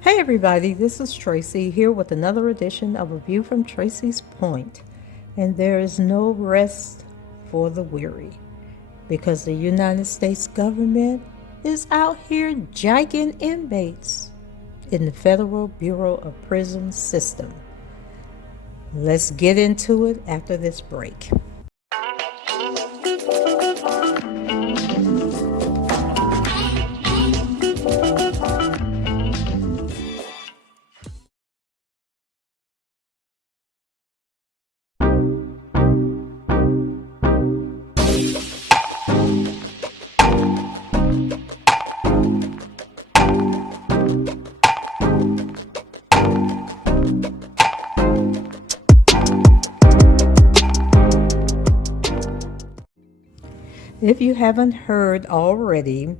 Hey everybody, this is Tracy here with another edition of A View from Tracy's Point. And there is no rest for the weary because the United States government is out here jiking inmates in the Federal Bureau of Prison system. Let's get into it after this break. If you haven't heard already,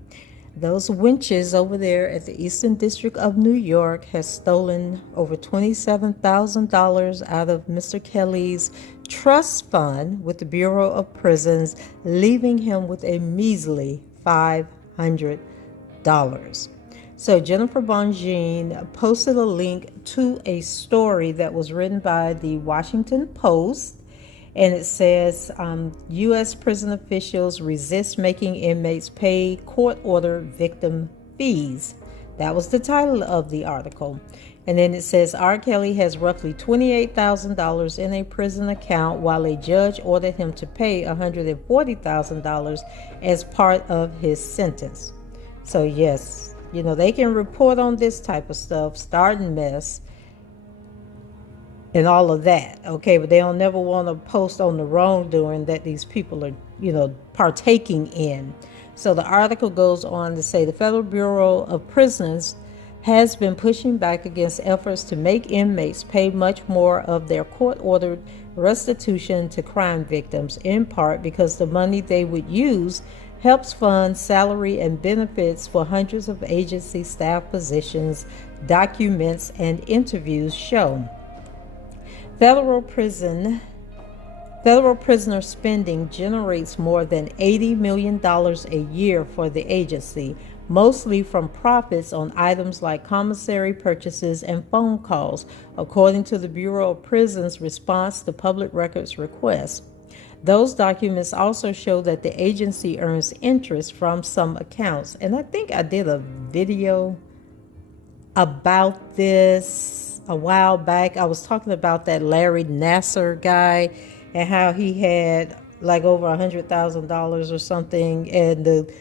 those wenches over there at the Eastern District of New York has stolen over $27,000 out of Mr. Kelly's trust fund with the Bureau of Prisons, leaving him with a measly $500. So Jennifer Bonjean posted a link to a story that was written by the Washington Post, and it says U.S. prison officials resist making inmates pay court-ordered victim fees. That was the title of the article. And then it says R. Kelly has roughly $28,000 in a prison account while a judge ordered him to pay $140,000 as part of his sentence. So yes, they can report on this type of stuff, starting mess, and all of that, okay, but they don't never want to post on the wrongdoing that these people are, partaking in. So the article goes on to say the Federal Bureau of Prisons has been pushing back against efforts to make inmates pay much more of their court-ordered restitution to crime victims, in part because the money they would use helps fund salary and benefits for hundreds of agency staff positions, documents and interviews show. Federal prisoner spending generates more than $80 million a year for the agency, mostly from profits on items like commissary purchases and phone calls, according to the Bureau of Prisons' response to public records requests. Those documents also show that the agency earns interest from some accounts. And I think I did a video about this a while back. I was talking about that Larry Nassar guy and how he had like over $100,000 or something, and the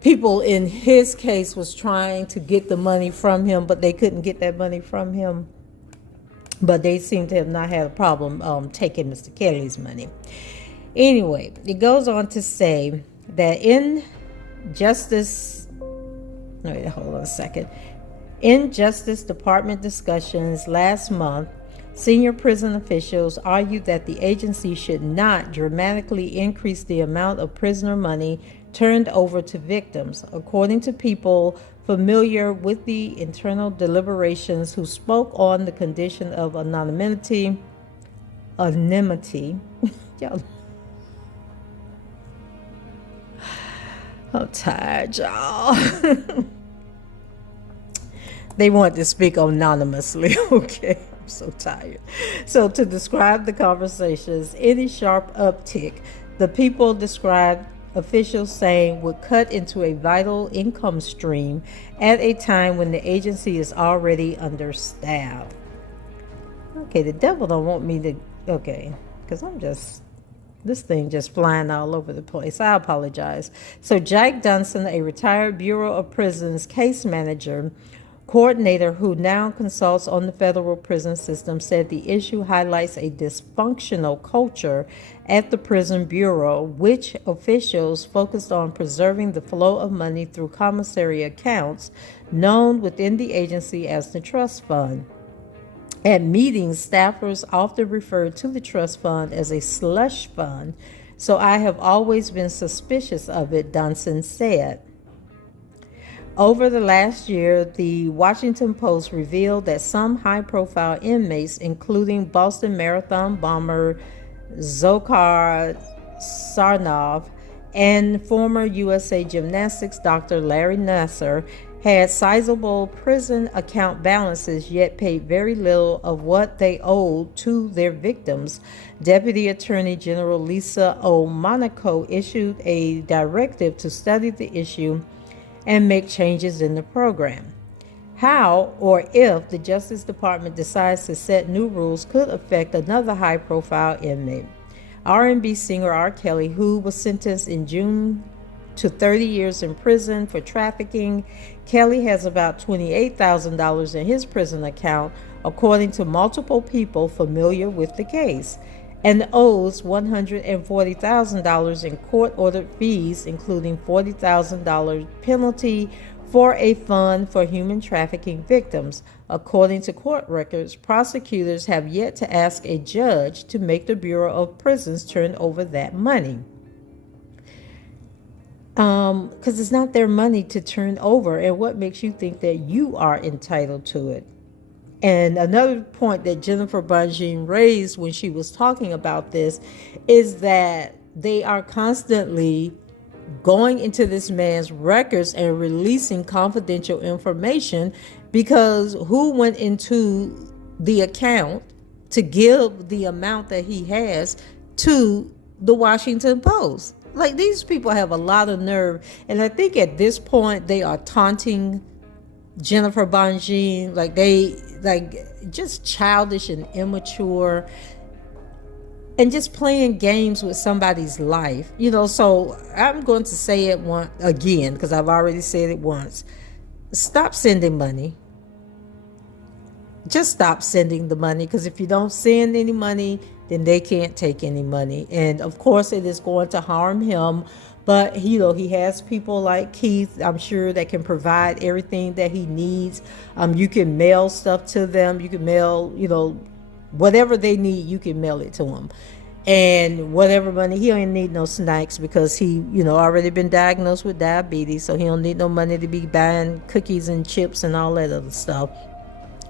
people in his case was trying to get the money from him, but they couldn't get that money from him. But they seem to have not had a problem taking Mr. Kelly's money. Anyway, it goes on to say that in Justice Department discussions last month, senior prison officials argued that the agency should not dramatically increase the amount of prisoner money turned over to victims, according to people familiar with the internal deliberations who spoke on the condition of anonymity. Y'all, I'm tired, y'all. They want to speak anonymously, okay? I'm so tired. So to describe the conversations, any sharp uptick, the people described officials saying would cut into a vital income stream at a time when the agency is already understaffed. Okay, the devil don't want me to, okay, because this thing just flying all over the place. I apologize. So Jack Dunson, a retired Bureau of Prisons case coordinator who now consults on the federal prison system, said the issue highlights a dysfunctional culture at the Prison Bureau, which officials focused on preserving the flow of money through commissary accounts, known within the agency as the trust fund. At meetings, staffers often refer to the trust fund as a slush fund, so I have always been suspicious of it, Dunson said. Over the last year, the Washington Post revealed that some high-profile inmates, including Boston Marathon bomber Dzhokhar Sarnov and former USA Gymnastics Dr. Larry Nassar, had sizable prison account balances yet paid very little of what they owed to their victims. Deputy Attorney General Lisa O. Monaco issued a directive to study the issue and make changes in the program. How or if the Justice Department decides to set new rules could affect another high-profile inmate. R&B singer R. Kelly, who was sentenced in June to 30 years in prison for trafficking. Kelly has about $28,000 in his prison account, according to multiple people familiar with the case, and owes $140,000 in court-ordered fees, including $40,000 penalty for a fund for human trafficking victims. According to court records, prosecutors have yet to ask a judge to make the Bureau of Prisons turn over that money. Because it's not their money to turn over, and what makes you think that you are entitled to it? And another point that Jennifer Bonjean raised when she was talking about this is that they are constantly going into this man's records and releasing confidential information, because who went into the account to give the amount that he has to the Washington Post? Like, these people have a lot of nerve, and I think at this point they are taunting Jennifer Bonjean, just childish and immature, and just playing games with somebody's life. So I'm going to say it again, because I've already said it once. Stop sending money. Just stop sending the money, because if you don't send any money, then they can't take any money. And of course it is going to harm him, but he has people like Keith, I'm sure, that can provide everything that he needs. You can mail stuff to them. You can mail, whatever they need, you can mail it to them. And whatever money, he don't need no snacks, because he, already been diagnosed with diabetes, so he don't need no money to be buying cookies and chips and all that other stuff.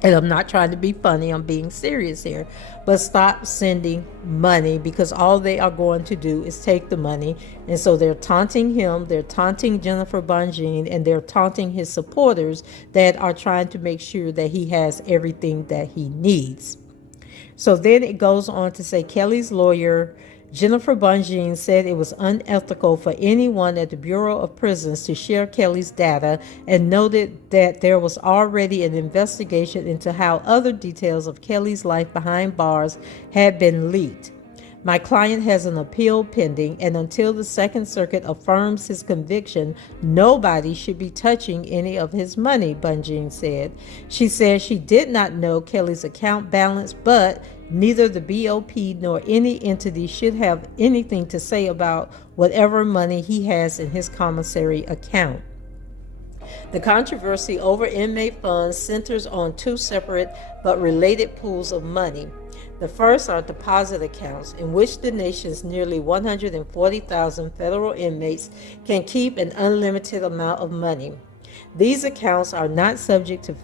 And I'm not trying to be funny, I'm being serious here. But stop sending money, because all they are going to do is take the money. And so they're taunting him, they're taunting Jennifer Bonjean, and they're taunting his supporters that are trying to make sure that he has everything that he needs. So then it goes on to say Kelly's lawyer, Jennifer Bonjean, said it was unethical for anyone at the Bureau of Prisons to share Kelly's data, and noted that there was already an investigation into how other details of Kelly's life behind bars had been leaked. My client has an appeal pending, and until the Second Circuit affirms his conviction, nobody should be touching any of his money, Bonjean said. She said she did not know Kelly's account balance, but neither the BOP nor any entity should have anything to say about whatever money he has in his commissary account. The controversy over inmate funds centers on two separate but related pools of money. The first are deposit accounts, in which the nation's nearly 140,000 federal inmates can keep an unlimited amount of money. These accounts are not subject to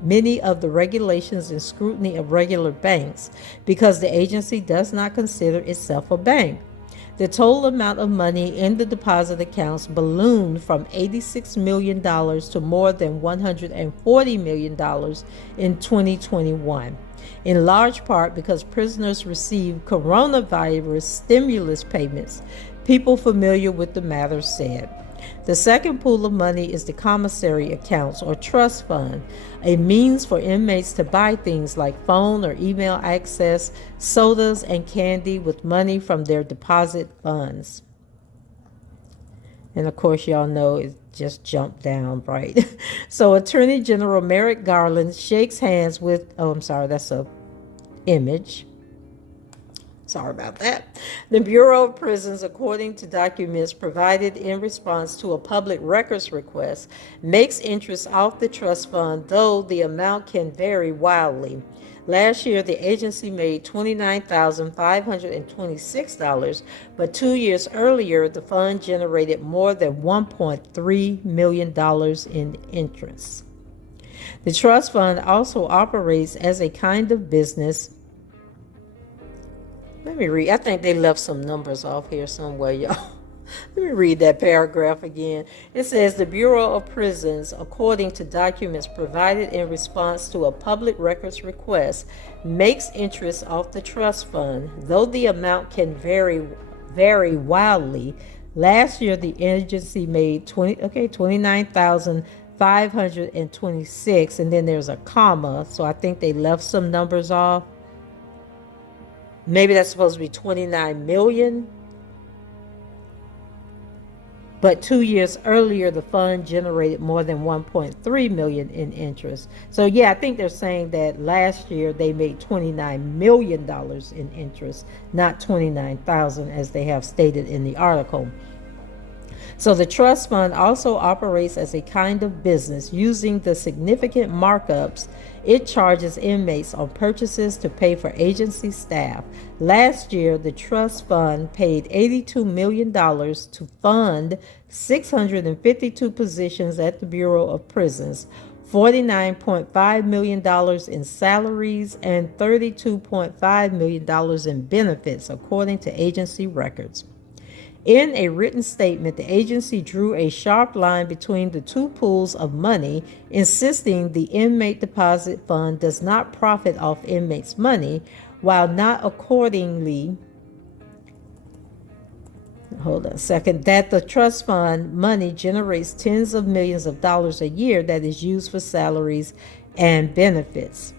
many of the regulations and scrutiny of regular banks, because the agency does not consider itself a bank. The total amount of money in the deposit accounts ballooned from $86 million to more than $140 million in 2021, in large part because prisoners received coronavirus stimulus payments, people familiar with the matter said. The second pool of money is the commissary accounts, or trust fund, a means for inmates to buy things like phone or email access, sodas, and candy with money from their deposit funds. And of course, y'all know it just jumped down, right? So Attorney General Merrick Garland shakes hands with, that's a image. Sorry about that. The Bureau of Prisons, according to documents provided in response to a public records request, makes interest off the trust fund, though the amount can vary wildly. Last year, the agency made $29,526, but 2 years earlier, the fund generated more than $1.3 million in interest. The trust fund also operates as a kind of business. Let me read. I think they left some numbers off here somewhere, y'all. Let me read that paragraph again. It says the Bureau of Prisons, according to documents provided in response to a public records request, makes interest off the trust fund, though the amount can vary wildly. Last year, the agency made 29,526, and then there's a comma, so I think they left some numbers off. Maybe that's supposed to be 29 million. But 2 years earlier, the fund generated more than 1.3 million in interest. So yeah, I think they're saying that last year they made $29 million in interest, not 29,000 as they have stated in the article. So the trust fund also operates as a kind of business using the significant markups it charges inmates on purchases to pay for agency staff. Last year, the trust fund paid $82 million to fund 652 positions at the Bureau of Prisons, $49.5 million in salaries, and $32.5 million in benefits, according to agency records. In a written statement, the agency drew a sharp line between the two pools of money, insisting the inmate deposit fund does not profit off inmates' money, while not accordingly, that the trust fund money generates tens of millions of dollars a year that is used for salaries and benefits.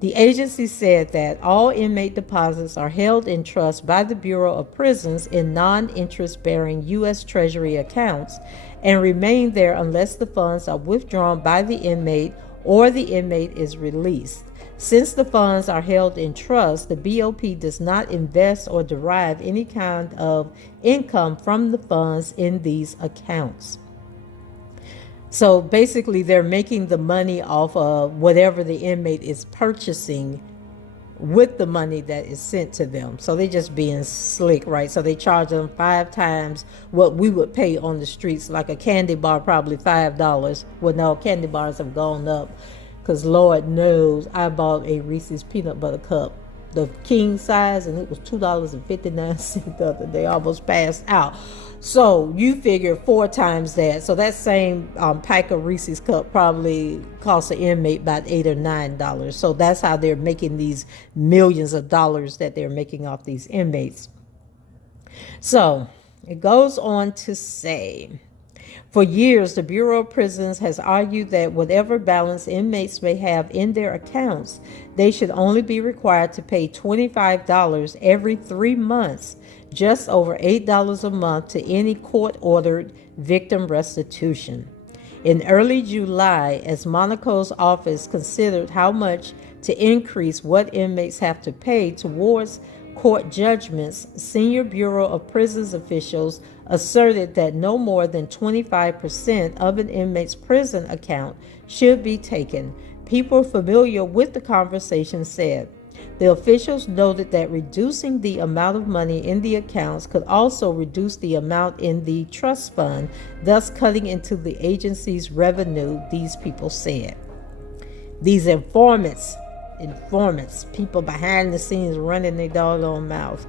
The agency said that all inmate deposits are held in trust by the Bureau of Prisons in non-interest bearing U.S. Treasury accounts and remain there unless the funds are withdrawn by the inmate or the inmate is released. Since the funds are held in trust, the BOP does not invest or derive any kind of income from the funds in these accounts. So basically, they're making the money off of whatever the inmate is purchasing with the money that is sent to them. So they're just being slick, right? So they charge them 5 times what we would pay on the streets, like a candy bar, probably $5. Well, no, candy bars have gone up because Lord knows I bought a Reese's peanut butter cup, the king size, and it was $2.59 the other day. Almost passed out. So you figure 4 times that. So that same pack of Reese's cup probably costs an inmate about $8 or $9. So that's how they're making these millions of dollars that they're making off these inmates. So it goes on to say, for years, the Bureau of Prisons has argued that whatever balance inmates may have in their accounts, they should only be required to pay $25 every 3 months, just over $8 a month, to any court-ordered victim restitution. In early July, as Monaco's office considered how much to increase what inmates have to pay towards court judgments, senior Bureau of Prisons officials asserted that no more than 25% of an inmate's prison account should be taken. People familiar with the conversation said. The officials noted that reducing the amount of money in the accounts could also reduce the amount in the trust fund, thus cutting into the agency's revenue, these people said. These informants, people behind the scenes running their doggone mouth.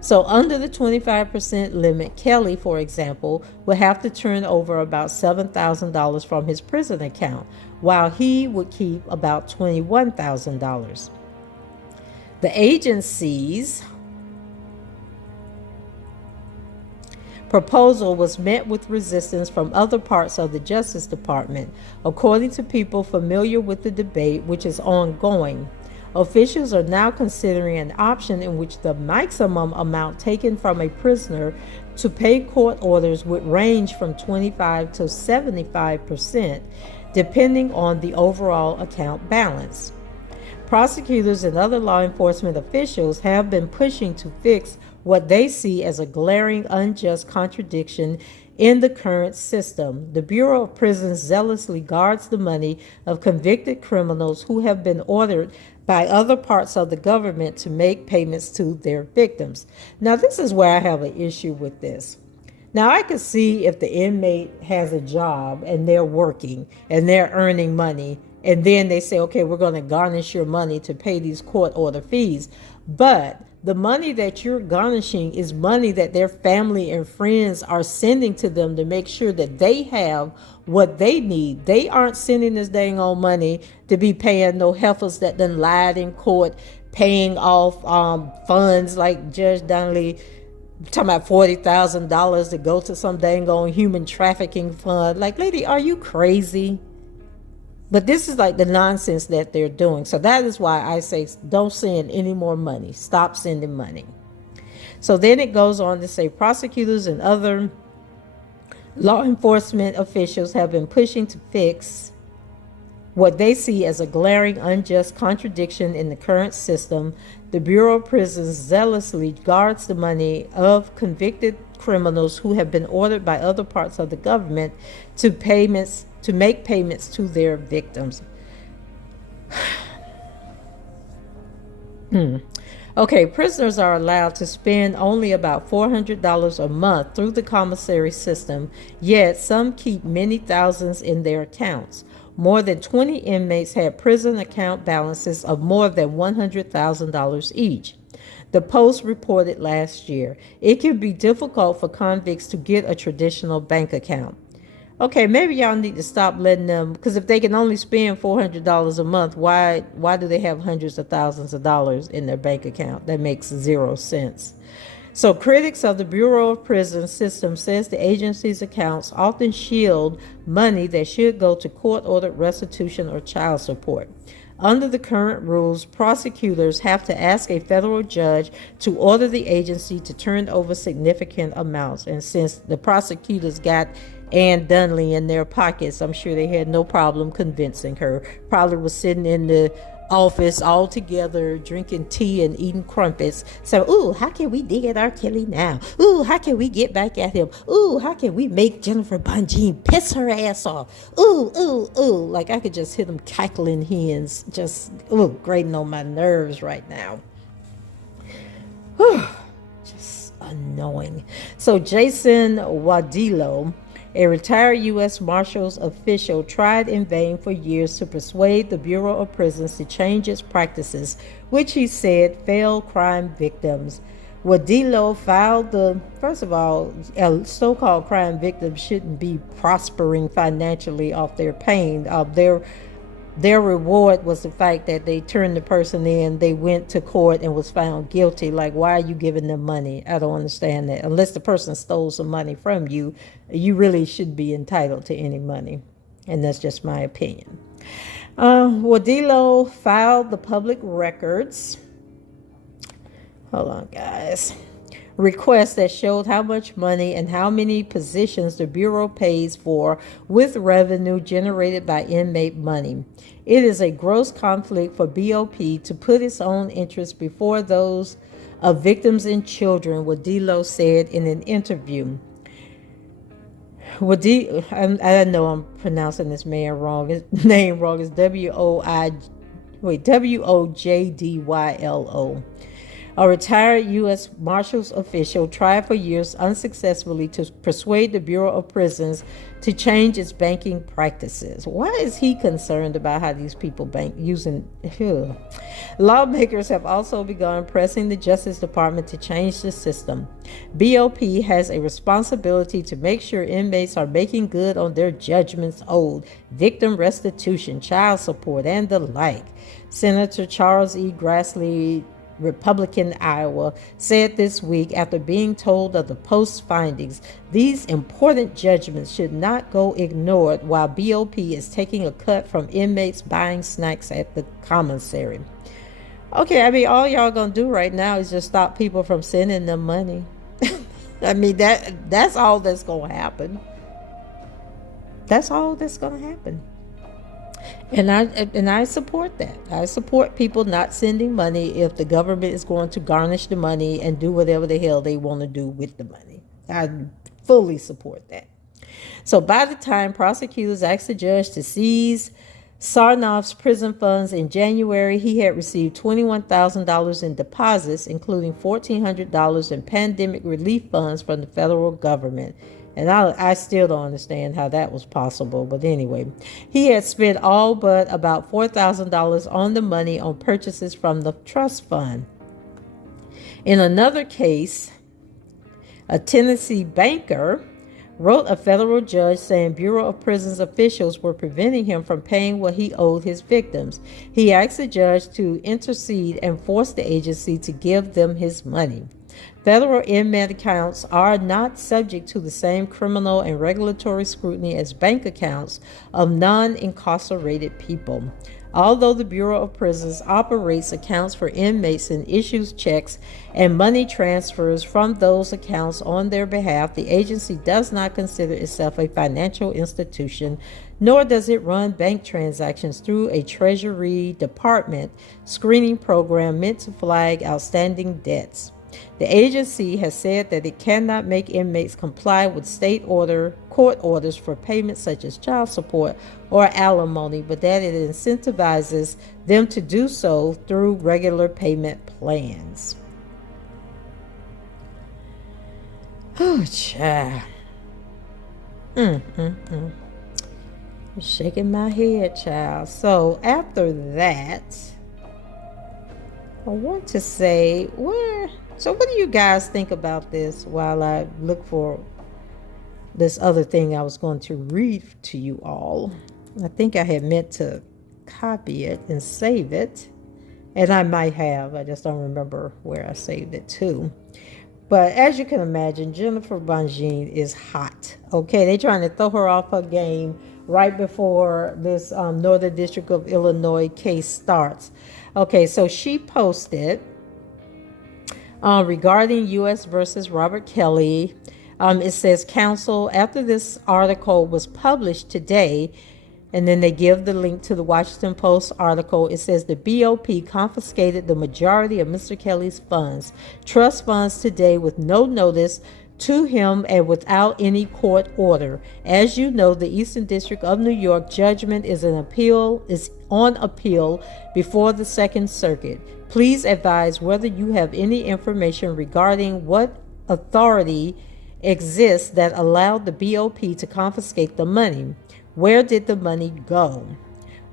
So under the 25% limit, Kelly, for example, would have to turn over about $7,000 from his prison account, while he would keep about $21,000. The agency's proposal was met with resistance from other parts of the Justice Department, according to people familiar with the debate, which is ongoing. Officials are now considering an option in which the maximum amount taken from a prisoner to pay court orders would range from 25 to 75%, depending on the overall account balance. Prosecutors and other law enforcement officials have been pushing to fix what they see as a glaring unjust contradiction in the current system. The Bureau of Prisons zealously guards the money of convicted criminals who have been ordered by other parts of the government to make payments to their victims. Now, this is where I have an issue with this. Now, I can see if the inmate has a job and they're working and they're earning money, and then they say, okay, we're going to garnish your money to pay these court order fees. But The money that you're garnishing is money that their family and friends are sending to them to make sure that they have what they need. They aren't sending this dang old money to be paying no heifers that done lied in court, paying off funds like Judge Donnelly talking about $40,000 to go to some dang on human trafficking fund. Like, lady, are you crazy? But this is like the nonsense that they're doing. So that is why I say don't send any more money. Stop sending money. So then it goes on to say prosecutors and other law enforcement officials have been pushing to fix what they see as a glaring unjust contradiction in the current system. The Bureau of Prisons zealously guards the money of convicted criminals who have been ordered by other parts of the government to make payments to their victims. Okay, prisoners are allowed to spend only about $400 a month through the commissary system, yet some keep many thousands in their accounts. More than 20 inmates had prison account balances of more than $100,000 each. The Post reported last year. It can be difficult for convicts to get a traditional bank account. Okay, maybe y'all need to stop letting them, because if they can only spend $400 a month, why do they have hundreds of thousands of dollars in their bank account? That makes 0 sense. So critics of the Bureau of Prisons system says the agency's accounts often shield money that should go to court-ordered restitution or child support. Under the current rules, prosecutors have to ask a federal judge to order the agency to turn over significant amounts. And since the prosecutors got Ann Dunley in their pockets, I'm sure they had no problem convincing her. Probably was sitting in the office all together drinking tea and eating crumpets. So, ooh, how can we dig at R. Kelly now? Ooh, how can we get back at him? Ooh, how can we make Jennifer Bonjean piss her ass off? Ooh, ooh, ooh. Like I could just hear them cackling hens just, ooh, grating on my nerves right now. Just annoying. So Jason Wadillo, a retired U.S. Marshals official, tried in vain for years to persuade the Bureau of Prisons to change its practices, which he said failed crime victims. Wadillo filed first of all, so-called crime victims shouldn't be prospering financially off their pain. Their reward was the fact that they turned the person in, they went to court and was found guilty. Like, why are you giving them money? I don't understand that. Unless the person stole some money from you, you really should be entitled to any money. And that's just my opinion. Wadillo filed the public records. Hold on, guys. Requests that showed how much money and how many positions the Bureau pays for with revenue generated by inmate money. It is a gross conflict for BOP to put its own interests before those of victims and children, Wadillo said in an interview. I know I'm pronouncing this man wrong. His name wrong. It's Wojdylo. A retired U.S. Marshals official tried for years unsuccessfully to persuade the Bureau of Prisons to change its banking practices. Why is he concerned about how these people bank using? Lawmakers have also begun pressing the Justice Department to change the system. BOP has a responsibility to make sure inmates are making good on their judgments owed, victim restitution, child support, and the like. Senator Charles E. Grassley, Republican, Iowa, said this week after being told of the Post's findings, these important judgments should not go ignored while BOP is taking a cut from inmates buying snacks at the commissary. Okay, I mean, all y'all gonna do right now is just stop people from sending them money. I mean, that's all that's gonna happen. That's all that's gonna happen. And I support that. I support people not sending money if the government is going to garnish the money and do whatever the hell they want to do with the money. I fully support that. So by the time prosecutors asked the judge to seize Sarnoff's prison funds in January, he had received $21,000 in deposits, including $1,400 in pandemic relief funds from the federal government. And I still don't understand how that was possible. But anyway, he had spent all but about $4,000 on the money on purchases from the trust fund. In another case, a Tennessee banker wrote a federal judge saying Bureau of Prisons officials were preventing him from paying what he owed his victims. He asked the judge to intercede and force the agency to give them his money. Federal inmate accounts are not subject to the same criminal and regulatory scrutiny as bank accounts of non-incarcerated people. Although the Bureau of Prisons operates accounts for inmates and issues checks and money transfers from those accounts on their behalf, the agency does not consider itself a financial institution, nor does it run bank transactions through a Treasury Department screening program meant to flag outstanding debts. The agency has said that it cannot make inmates comply with court orders for payments such as child support or alimony, but that it incentivizes them to do so through regular payment plans. Oh, child. I'm shaking my head, child. So after that, I want to say, so what do you guys think about this while I look for this other thing I was going to read to you all? I think I had meant to copy it and save it, and I might have. I just don't remember where I saved it to. But as you can imagine, Jennifer Bonjean is hot. Okay, they're trying to throw her off her game right before this Northern District of Illinois case starts. Okay, so she posted regarding U.S. versus Robert Kelly. It says, counsel, after this article was published today, and then they give the link to the Washington Post article. It says the BOP confiscated the majority of Mr. Kelly's funds, trust funds, today with no notice to him and without any court order. As you know, the Eastern District of New York judgment is on appeal before the Second Circuit. Please advise whether you have any information regarding what authority exists that allowed the BOP to confiscate the money. Where did the money go?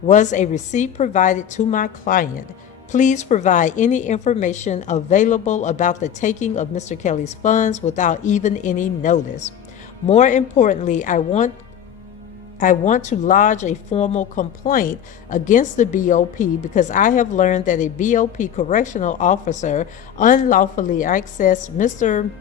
Was a receipt provided to my client? Please provide any information available about the taking of Mr. Kelly's funds without even any notice. More importantly, I want to lodge a formal complaint against the BOP because I have learned that a BOP correctional officer unlawfully accessed Mr.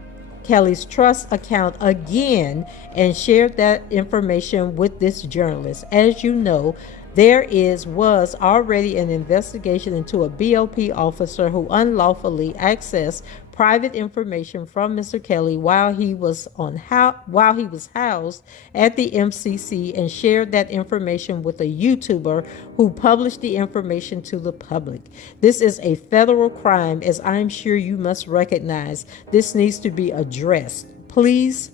Kelly's trust account again and shared that information with this journalist. As you know, there was already an investigation into a BOP officer who unlawfully accessed private information from Mr. Kelly while he was housed at the MCC and shared that information with a YouTuber who published the information to the public. This is a federal crime, as I'm sure you must recognize. This needs to be addressed. Please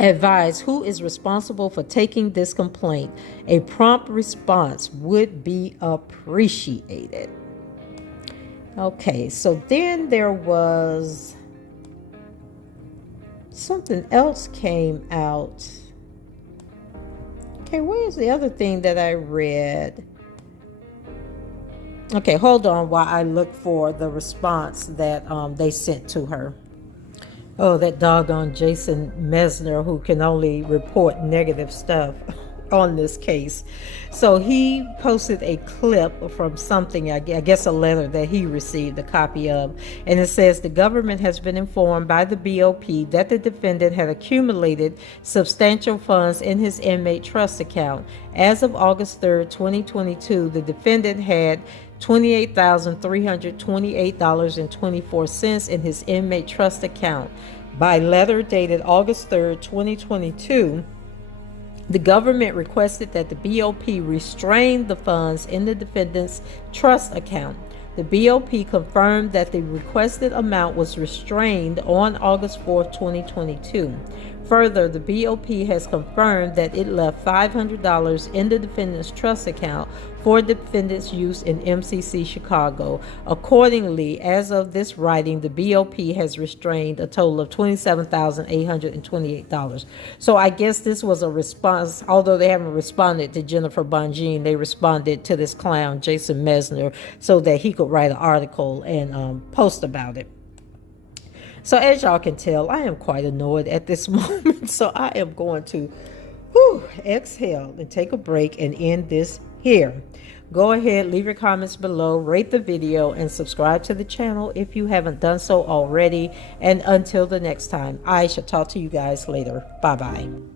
advise who is responsible for taking this complaint. A prompt response would be appreciated. Okay, so then there was something else came out. Okay, where's the other thing that I read? Okay, hold on while I look for the response that they sent to her. Oh, that doggone Jason Mesner, who can only report negative stuff on this case. So he posted a clip from something, I guess a letter that he received a copy of, and it says the government has been informed by the BOP that the defendant had accumulated substantial funds in his inmate trust account. As of August 3rd, 2022, the defendant had $28,328.24 in his inmate trust account. By letter dated August 3rd, 2022, the government requested that the BOP restrain the funds in the defendant's trust account. The BOP confirmed that the requested amount was restrained on August 4th, 2022. Further, the BOP has confirmed that it left $500 in the defendant's trust account for defendant's use in MCC Chicago. Accordingly, as of this writing, the BOP has restrained a total of $27,828. So I guess this was a response, although they haven't responded to Jennifer Bonjean, they responded to this clown, Jason Mesner, so that he could write an article and post about it. So as y'all can tell, I am quite annoyed at this moment. So I am going to exhale and take a break and end this here. Go ahead, leave your comments below, rate the video, and subscribe to the channel if you haven't done so already. And until the next time, I shall talk to you guys later. Bye-bye.